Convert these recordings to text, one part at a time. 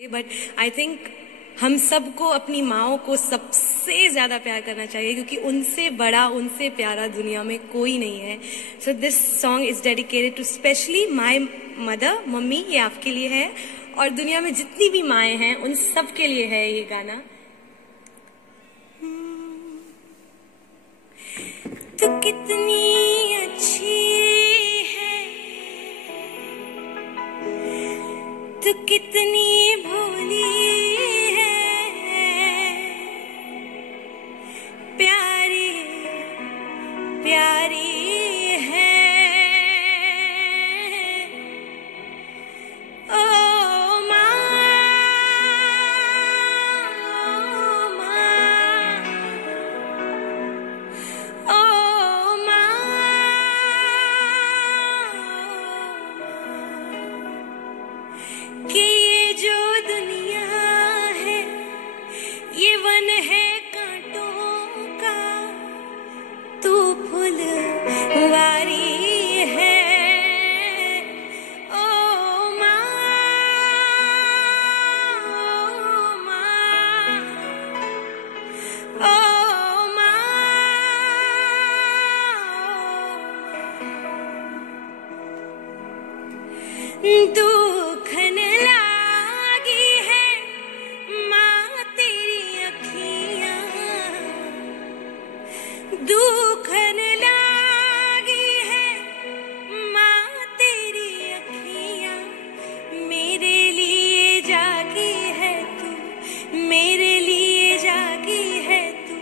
But I think हम सबको अपनी माओं को सबसे ज्यादा प्यार करना चाहिए, क्योंकि उनसे बड़ा, उनसे प्यारा दुनिया में कोई नहीं है। So this song is dedicated to specially my mother. Mummy, ये आपके लिए है, और दुनिया में जितनी भी माएँ हैं उन सब के लिए है ये गाना। तू कितनी अच्छी है, तू कितनी भोली है, प्यारी प्यारी है। ओ माँ, ओ माँ, कि ये जो दुनिया है ये वन है कांटों का, तू फुलवारी है। ओ माँ, ओ माँ, ओ माँ, दुखन लागी है माँ तेरी अखियाँ, दुखन लागी है माँ तेरी अखियाँ, मेरे लिए जागी है तू, मेरे लिए जागी है तू,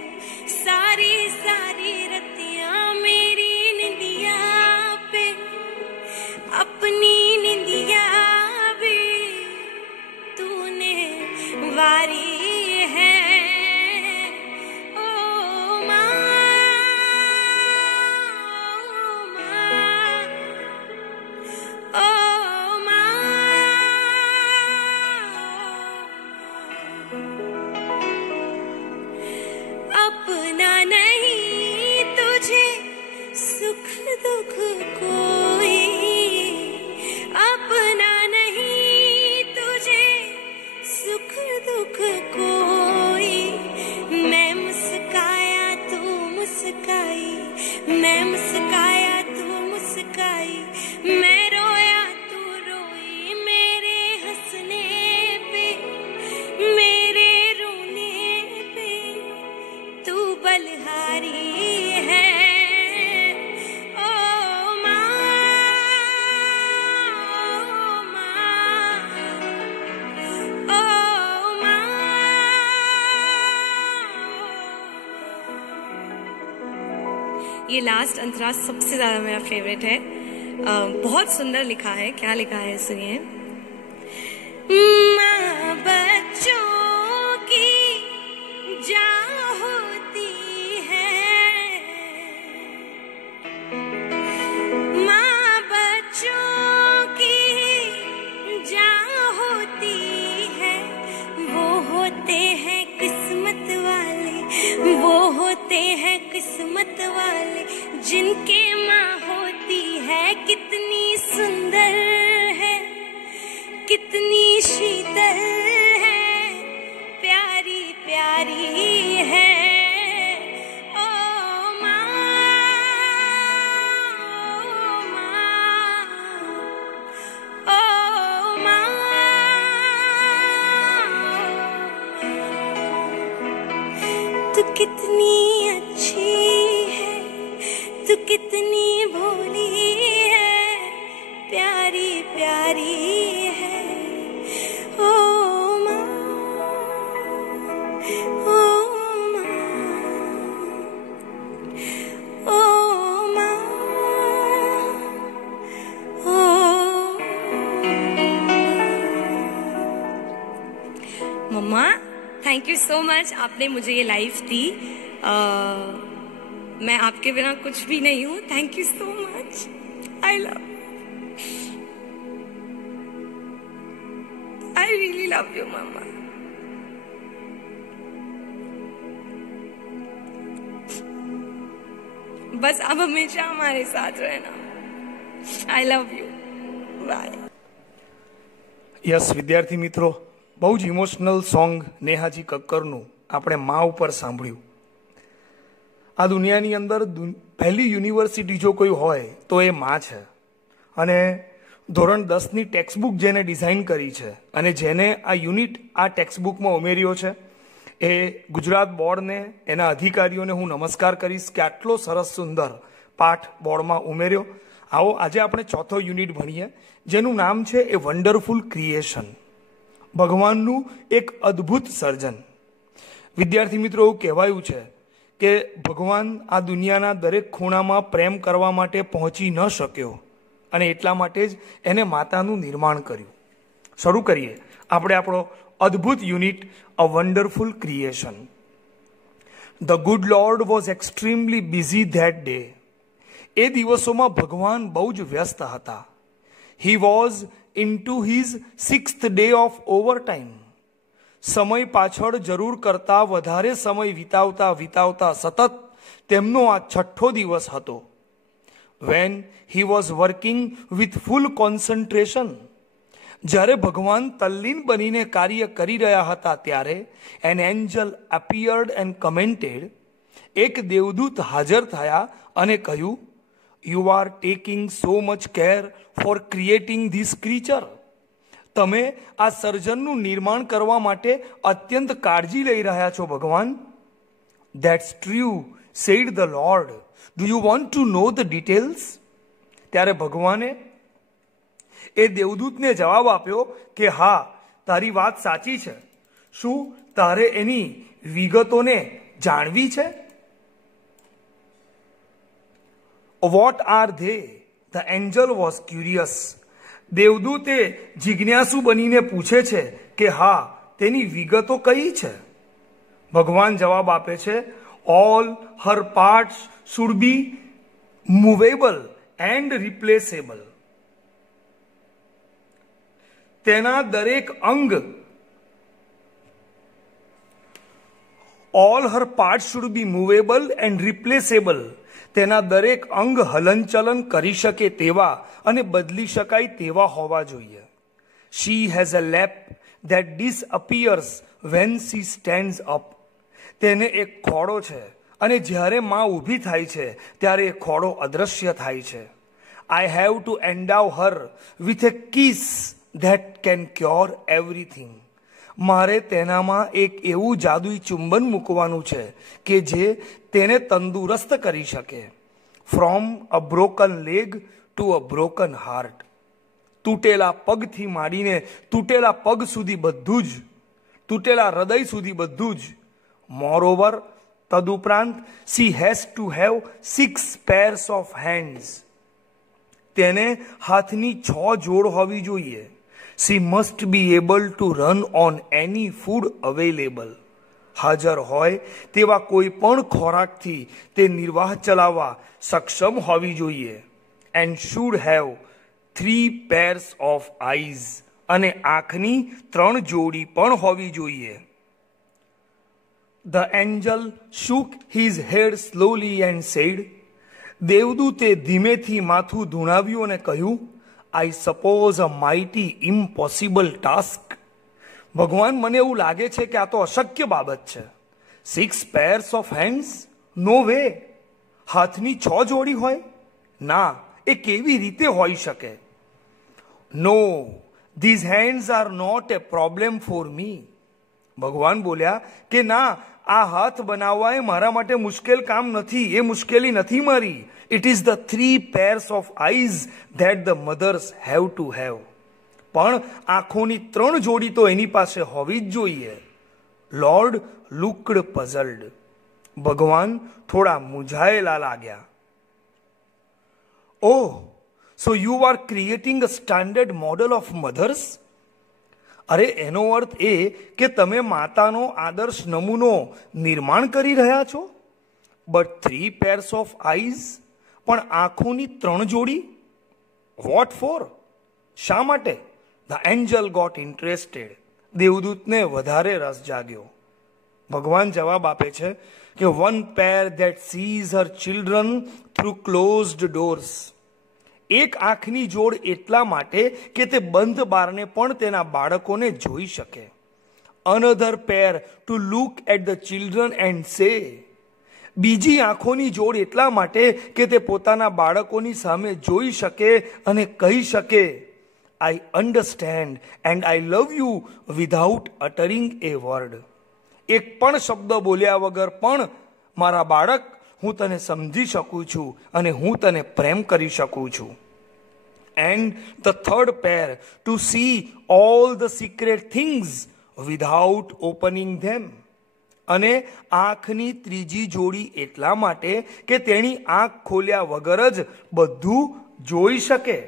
सारी सारी रतियाँ मेरी निंदिया पे, अपनी निंदिया भी तूने वारी है। ओ माँ, ओ माँ, अपना नहीं तुझे सुख दुख कोई, अपना नहीं तुझे सुख दुख कोई। मैं मुस्काया तू मुस्काई, मैं मुस्काया तू मुस्काई, मैं रोया तू रोई, मेरे हंसने पे, मेरे रोने पे तू बलिहारी है। ओ माँ, ओ माँ, ओ माँ। ये लास्ट अंतरा सबसे ज्यादा मेरा फेवरेट है। बहुत सुंदर लिखा है। क्या लिखा है सुनिए। माँ बच्चों की जान होती है, माँ बच्चों की जान होती है, वो होते हैं किस्मत वाले, वो होते हैं किस्मत वाले, जिनके माँ होती है। कितनी सुंदर है, कितनी शीतल है, प्यारी प्यारी है। ओ माँ, ओ माँ, ओ माँ, तू कितनी अच्छी है, तू कितनी भोली है, प्यारी प्यारी है। ओ माँ, ओ माँ, ओ माँ, ओ मम्मा, थैंक यू सो मच। आपने मुझे ये लाइफ दी। मैं आपके बिना कुछ भी नहीं हूँ। Thank you so much. I love, I really love you mamma. बस अब हमेशा हमारे साथ रहना। I love you. Bye. Yes विद्यार्थी मित्रों, બહુ જ ઇમોશનલ સોંગ નેહાજી કક્કરનું આપણે મા ઉપર સાંભળ્યું. આ દુનિયાની અંદર પહેલી યુનિવર્સિટી જો કોઈ હોય તો એ મા છે. અને ધોરણ 10ની ટેક્સ્ટબુક જેને ડિઝાઇન કરી છે અને જેને આ યુનિટ આ ટેક્સ્ટબુકમાં ઉમેર્યો છે એ ગુજરાત બોર્ડને, એના અધિકારીઓને હું નમસ્કાર કરીશ કે આટલો સરસ સુંદર પાઠ બોર્ડમાં ઉમેર્યો. આવો આજે આપણે ચોથો યુનિટ ભણીએ જેનું નામ છે એ વન્ડરફુલ ક્રિએશન, ભગવાનનું એક અદ્ભુત સર્જન. વિદ્યાર્થી મિત્રો, એવું કહેવાયું છે કે ભગવાન આ દુનિયાના દરેક ખૂણામાં પ્રેમ કરવા માટે પહોંચી ન શક્યો અને એટલા માટે જ એને માતાનું નિર્માણ કર્યું. શરૂ કરીએ આપણે આપણો અદ્ભુત unit, a wonderful creation. The good Lord was extremely busy that day. એ દિવસોમાં ભગવાન બહુ જ વ્યસ્ત હતા. He was into his 6th day of overtime. સમય પાછળ જરૂર કરતા વધારે સમય વિતાવતા વિતાવતા સતત તેમનો આ 6થો દિવસ હતો. When he was working with full concentration. જ્યારે ભગવાન તલ્લીન બનીને કાર્ય કરી રહ્યા હતા ત્યારે an angel appeared and commented. એક દેવદૂત હાજર થયા અને કહ્યું, you are taking so much care for creating this creature. તમે આ સર્જનનું નિર્માણ કરવા માટે અત્યંત કાળજી લઈ રહ્યા છો ભગવાન. That's true, said the lord. Do you want to know the details? ત્યારે ભગવાને એ દેવદૂતને જવાબ આપ્યો કે હા, તારી વાત સાચી છે. શું તારે એની વિગતોને જાણવી છે? What are they? The angel was curious. દેવદૂતે જિજ્ઞાસુ બનીને પૂછે છે કે હા, તેની વિગતો કઈ છે? ભગવાન જવાબ આપે છે, all her parts should be movable and રિપ્લેસેબલ. તેના દરેક અંગ, all her parts should be movable and રિપ્લેસેબલ. તેના દરેક અંગ હલનચલન કરી શકે તેવા અને બદલી શકાય તેવા હોવા જોઈએ. She has a lap that disappears when she stands up. તેને એક ખોડો છે અને જ્યારે માં ઊભી થાય છે ત્યારે એ ખોડો અદૃશ્ય થાય છે. I have to endow her with a kiss that can cure everything. મારે તેનામાં એક એવું જાદુઈ ચુંબન મૂકવાનું છે કે જે તેને તંદુરસ્ત કરી શકે. From a broken leg to a broken heart. તૂટેલા પગથી માંડીને તૂટેલા પગ સુધી બધું જ, તૂટેલા હૃદય સુધી બધું જ. મોરઓવર, તદુપરાંત, she has to have 6 pairs of hands. તેને હાથની 6 જોડ હોવી જોઈએ. She must be able to run on any food available. હાજર હોય તેવા કોઈ પણ ખોરાકથી તે નિર્વાહ ચલાવવા સક્ષમ હોવી જોઈએ. And should have 3 pairs of eyes. અને આંખની 3 જોડી પણ હોવી જોઈએ. The Angel shook his head slowly and said. દેવદૂતે ધીમેથી માથું ધુણાવ્યું અને કહ્યું, આઈ સપોઝ અ માઇટી ઇમ્પોસિબલ ટાસ્ક. ભગવાન, મને એવું લાગે છે કે આ તો અશક્ય બાબત છે. 6 pairs of hands? No way. હાથની 6 જોડી હોય? ના, એ કેવી રીતે હોઈ શકે? No, these hands are not a problem for me. ભગવાન બોલ્યા કે ના, આ હાથ બનાવવા એ મારા માટે મુશ્કેલ કામ નથી. એ મુશ્કેલી નથી મારી. It is the 3 pairs of eyes that the mothers have to have. પણ આંખોની 3 જોડી તો એની પાસે હોવી જ જોઈએ. Lord looked puzzled. ભગવાન થોડા મૂંઝાયેલા લાગ્યા. Oh, so you are creating a standard model of mothers. અરે, એનો અર્થ એ કે તમે માતાનો આદર્શ નમૂનો નિર્માણ કરી રહ્યા છો. But 3 pairs of eyes? પણ આંખોની 3 જોડી? What for? શા માટે? The angel got interested. દેવદૂતને વધારે રસ જાગ્યો. ભગવાન જવાબ આપે છે કે 1 pair that sees her children through closed doors. એક આંખની જોડ એટલા માટે કે તે બંધ બારણે પણ તેના બાળકોને જોઈ શકે. another pair to look at the children and say, બીજી આંખોની જોડ એટલા માટે કે તે પોતાના બાળકોની સામે જોઈ શકે અને કહી શકે, I understand and I love you without uttering a word. એક પણ શબ્દ બોલ્યા વગર પણ મારા બાળક, હું તને સમજી શકું છું અને હું તને પ્રેમ કરી શકું છું. And the third pair to see all the secret things without opening them. અને આંખની ત્રીજી જોડી એટલા માટે કે તેની આંખ ખોલ્યા વગર જ બધું જોઈ શકે.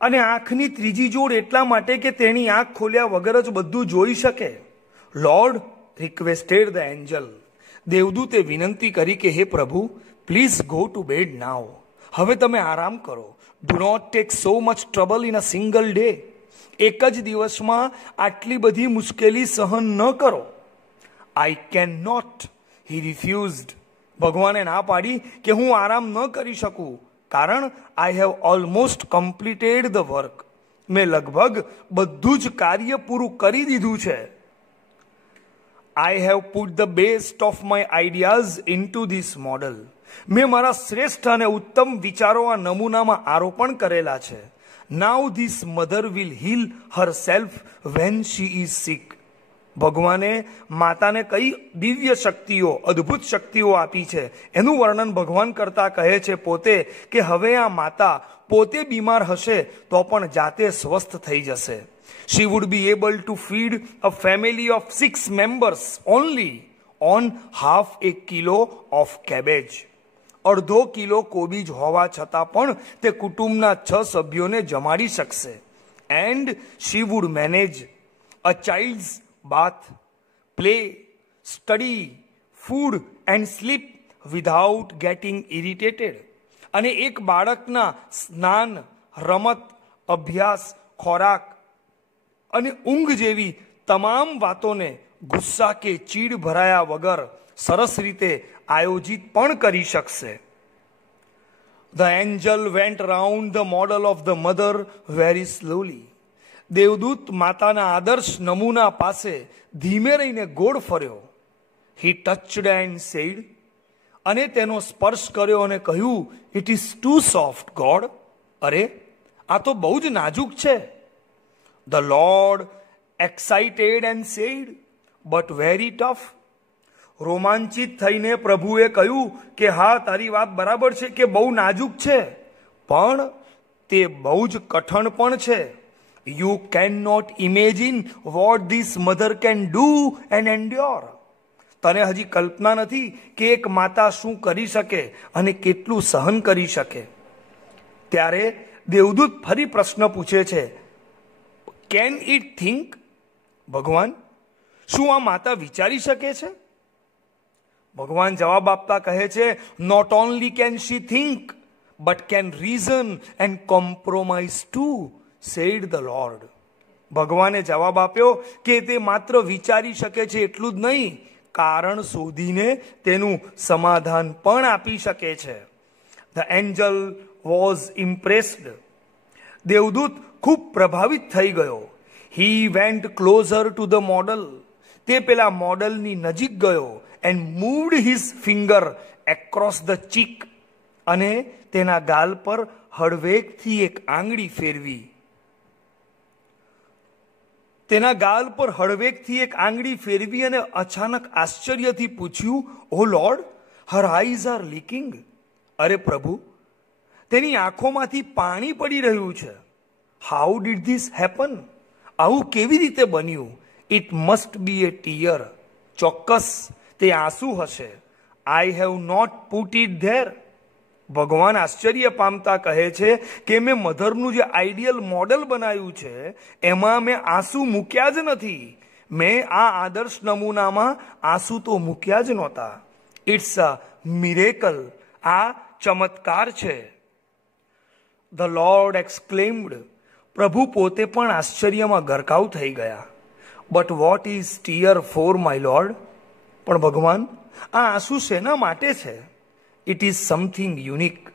અને આંખની ત્રીજી જોડ એટલા માટે કે તેની આંખ ખોલ્યા વગર જ બધું જોઈ શકે. Lord requested the angel. દેવદૂતે વિનંતી કરી કે હે પ્રભુ, please go to bed now. હવે તમે આરામ કરો. Do not take so much trouble in a single day. એક જ દિવસમાં આટલી બધી મુશ્કેલી સહન ન કરો. I can not, he refused. ભગવાને ના પાડી કે હું આરામ ન કરી શકું, કારણ I have almost completed the work. મેં લગભગ બધું જ કાર્ય પૂરું કરી દીધું છે. I have put the best of my ideas into this model. મેં મારા શ્રેષ્ઠ અને ઉત્તમ વિચારો આ નમૂનામાં આરોપણ કરેલા છે. Now this mother will heal herself when she is sick. ભગવાને માતાને કઈ દિવ્ય શક્તિઓ, અદ્ભુત શક્તિઓ આપી છે એનું વર્ણન ભગવાન કરતા કહે છે પોતે કે હવે આ માતા પોતે બીમાર હશે તો પણ જાતે સ્વસ્થ થઈ જશે. She would be able to feed a family of 6 members only on half a kilo of cabbage. અડધો કિલો કોબીજ હોવા છતાં પણ તે કુટુંબના 6 સભ્યોને જમાડી શકશે. And she would manage a child's bath, play, study, food and sleep without getting irritated. અને એક બાળકના સ્નાન, રમત, અભ્યાસ, ખોરાક અને ઊંઘ જેવી તમામ વાતોને ગુસ્સા કે ચીડ ભરાયા વગર સરસ રીતે આયોજિત પણ કરી શકશે. The angel went round the model of the mother very slowly. દેવદૂત માતાના આદર્શ નમૂના પાસે ધીમે રહીને ગોળ ફર્યો. He touched and said, અને તેનો સ્પર્શ કર્યો અને કહ્યું, It is too soft, God. અરે, આ તો બહુ જ નાજુક છે. The Lord excited and said, But very tough. રોમાંચિત થઈને પ્રભુએ કહ્યું કે હા, તારી વાત બરાબર છે કે બહુ નાજુક છે, પણ તે બહુ જ કઠણ પણ છે. You can not imagine what this mother can do and endure. તને હજી કલ્પના નથી કે એક માતા શું કરી શકે અને કેટલું સહન કરી શકે. ત્યારે દેવદૂત ફરી પ્રશ્ન પૂછે છે, કેન ઇટ થિંક? ભગવાન, શું આ માતા વિચારી શકે છે? ભગવાન જવાબ આપતા કહે છે, not only can she think but can reason and compromise too, said the lord. ભગવાને જવાબ આપ્યો કે તે માત્ર વિચારી શકે છે એટલું જ નહીં, કારણ શોધીને તેનું સમાધાન પણ આપી શકે છે. The angel was impressed. દેવદૂત ખૂબ પ્રભાવિત થઈ ગયો. He went closer to the model. તે પેલા મોડલની નજીક ગયો and moved his finger across the cheek. અને તેના ગાલ પર હળવેકથી એક આંગળી ફેરવી. તેના ગાલ પર હળવેકથી એક આંગળી ફેરવી અને અચાનક આશ્ચર્યથી પૂછ્યું, oh lord, her eyes are leaking. અરે પ્રભુ, તેની આંખોમાંથી પાણી પડી રહ્યું છે. How did this happen? આવું કેવી રીતે બન્યું? It must be a tear. ચોક્કસ તે આંસુ હશે. I have not put it there. ભગવાન આશ્ચર્ય પામતા કહે છે કે મેં મધરનું જે આઈડિયલ મોડેલ બનાવ્યું છે એમાં મેં આંસુ મૂક્યા જ નથી. મેં આ આદર્શ નમૂનામાં આંસુ તો મૂક્યા જ નહોતા. It's a miracle. આ ચમત્કાર છે. The lord exclaimed. પ્રભુ પોતે પણ આશ્ચર્યમાં ગરકાવ થઈ ગયા. But what is tear for my lord? પણ ભગવાન, આ આંસુ શેના માટે છે? It is something unique.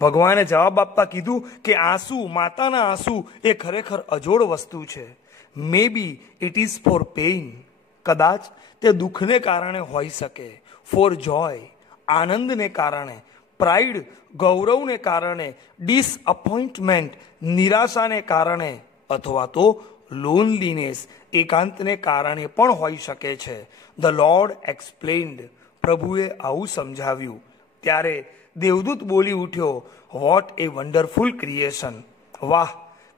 ભગવાને જવાબ આપતા કીધું કે આંસુ, માતાના આંસુ એ ખરેખર અજોડ વસ્તુ છે. મે B it is four pain, કદાચ તે દુઃખને કારણે હોઈ શકે. ફોર જોય, આનંદને કારણે. પ્રાઇડ, ગૌરવને કારણે. ડિસઅપોઇન્ટમેન્ટ, નિરાશાને કારણે. અથવા તો લોનલીનેસ, એકાંતને કારણે પણ હોઈ શકે છે. ધ લોર્ડ એક્સપ્લેન્ડ, પ્રભુએ આવું સમજાવ્યું. ત્યારે દેવદૂત બોલી ઉઠ્યો, વોટ એ વન્ડરફુલ ક્રિએશન. વાહ,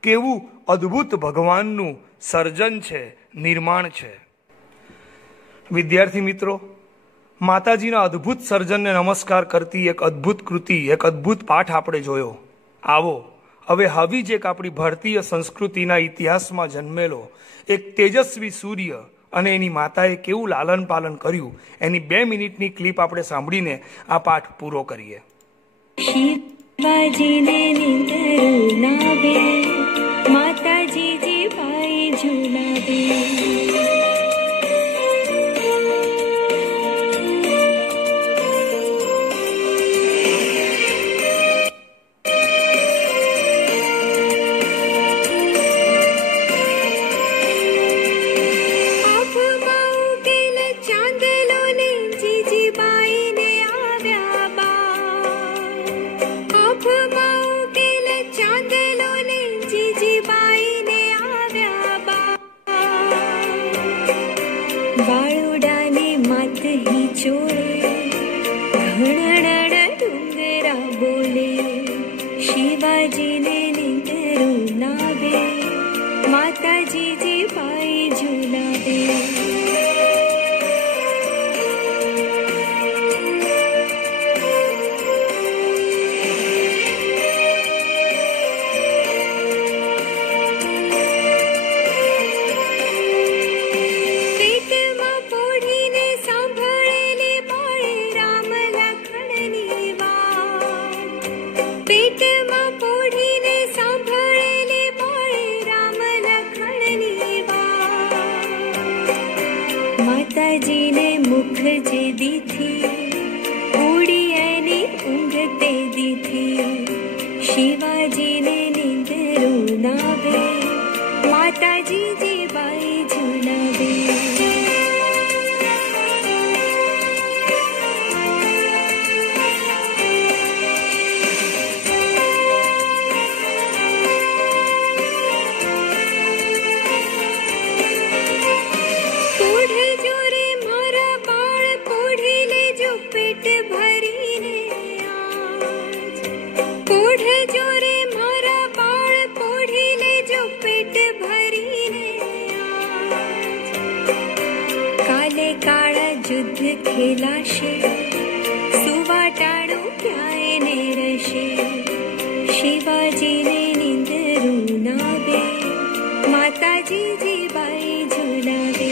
કેવું અદ્ભુત ભગવાનનું સર્જન છે, નિર્માણ છે. વિદ્યાર્થી મિત્રો, માતાજીના અદ્ભુત સર્જનને નમસ્કાર કરતી એક અદ્ભુત કૃતિ, એક અદ્ભુત પાઠ આપણે જોયો. આવો હવે હવી જ એક આપણી ભારતીય સંસ્કૃતિના ઇતિહાસમાં જન્મેલો એક તેજસ્વી સૂર્ય અને એની માતાએ કેવું લાલન પાલન કર્યું એની 2 મિનિટની ક્લિપ આપણે સાંભળીને આ પાઠ પૂરો કરીએ. શિવાજીને નિંદરું નાવે, માતાજી જી પાઈ ઝુલાવે. બાળુડાને માત હી ચોળે, ઘણણ ડુંગરા બોલે. શિવાજીને નિંદરું નાવે, માતાજી જી પાઈ ઝુલાવે. માતાજીને મુખ જે દીથી, ઉડી એની ઊંઘ તે દીથી. શિવાજીને નિંદરું નાવે, માતાજી જે બાઈ ઝુલાવે. યુદ્ધ ખેલાશે, સુવાટાડું ક્યાંય ને રહેશે. શિવાજીને નિંદરું નાવે, માતાજી જી બાઈ ઝુલાવે.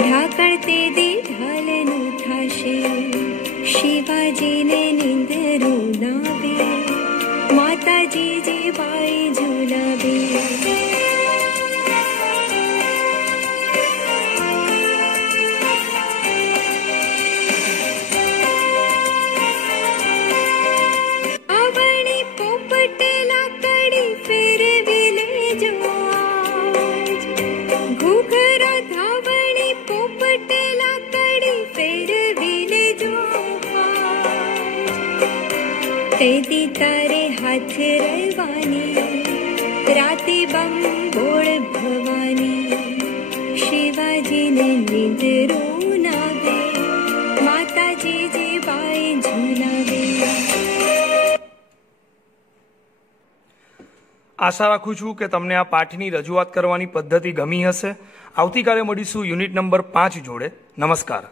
ઢાકણ તે દી ઢાલનું થાશે. શિવાજીને નિંદરું નાવે, માતાજી જી બાઈ ઝુલાવે. આવણી પોપટલા કડી ફેરવી લેજો આજ, ઘૂઘરા ધાવણી પોપટલા કડી ફેરવી લેજો આજ. તેદી તારે હાથ રવાની, રાતે બંબોળ ભવાની. શિવાજીને નિંદરું નાવે, માતાજી જી બાઈ ઝુલાવે. આશા રાખું છું કે તમને આ પાઠની રજૂઆત કરવાની પદ્ધતિ ગમી હશે. આવતીકાલે મળીશું યુનિટ નંબર 5 જોડે. નમસ્કાર.